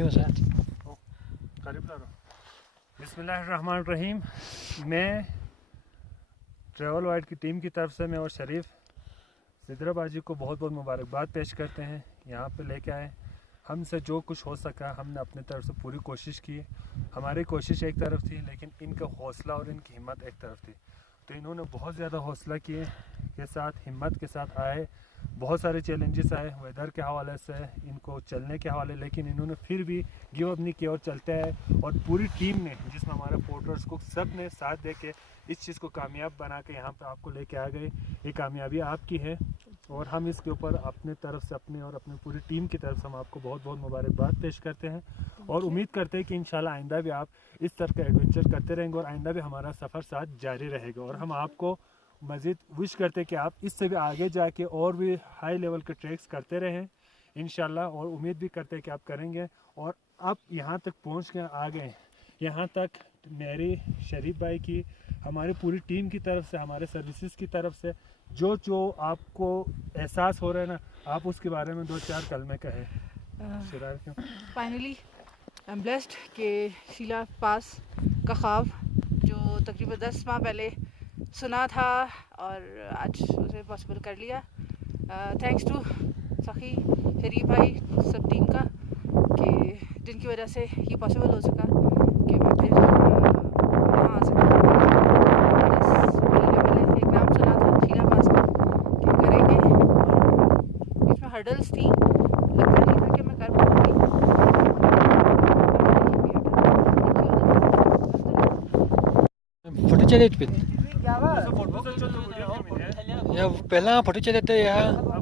क्यों सर? बिस्मिल्लाहिर्रहमानिर्रहीम। मैं ट्रैवल वाइड की टीम की तरफ से मैं और शरीफ सिद्राबाद जी को बहुत बहुत मुबारकबाद पेश करते हैं। यहाँ पे लेके आए, हमसे जो कुछ हो सका हमने अपनी तरफ से पूरी कोशिश की। हमारी कोशिश एक तरफ थी, लेकिन इनका हौसला और इनकी हिम्मत एक तरफ थी। तो इन्होंने बहुत ज़्यादा हौसला किए के साथ, हिम्मत के साथ आए। बहुत सारे चैलेंजेस आए वेदर के हवाले से, इनको चलने के हवाले, लेकिन इन्होंने फिर भी गिव अप नहीं किया और चलते हैं। और पूरी टीम ने, जिसमें हमारे पोर्टर्स को सब ने साथ दे के इस चीज़ को कामयाब बना के यहाँ पे आपको लेके आ गए। ये कामयाबी आपकी है और हम इसके ऊपर अपने तरफ से, अपने और अपनी पूरी टीम की तरफ से हम आपको बहुत बहुत मुबारकबाद पेश करते हैं। और उम्मीद करते हैं कि इंशाल्लाह आइंदा भी आप इस तरह का एडवेंचर करते रहेंगे और आइंदा भी हमारा सफ़र साथ जारी रहेगा। और हम आपको मज़ीद विश करते हैं कि आप इससे भी आगे जाके और भी हाई लेवल के ट्रैक्स करते रहें इंशाल्लाह। और उम्मीद भी करते हैं कि आप करेंगे। और आप यहाँ तक पहुँच के आ गए, यहाँ तक मेरी, शरीफ भाई की, हमारी पूरी टीम की तरफ से, हमारे सर्विसेज की तरफ से जो जो आपको एहसास हो रहा है ना, आप उसके बारे में 2-4 कलमे कहें। फाइनली आई एम ब्लेस्ड कि शीला पास का ख्वाब जो तकरीबन 10 माह पहले सुना था और आज उसे पॉसिबल कर लिया। थैंक्स टू सखी, शरीफ भाई, सब टीम का, कि जिनकी वजह से ये पॉसिबल हो सका कि मैं फिर यहाँ आ सका। 10 महीने पहले एक नाम सुना था शीला पास का कि करेंगे, और बीच में हर्डल्स थी, लगता नहीं था कि मैं कर पाऊँगी। फोटो चले पे या पहला फोटो चले थे यहाँ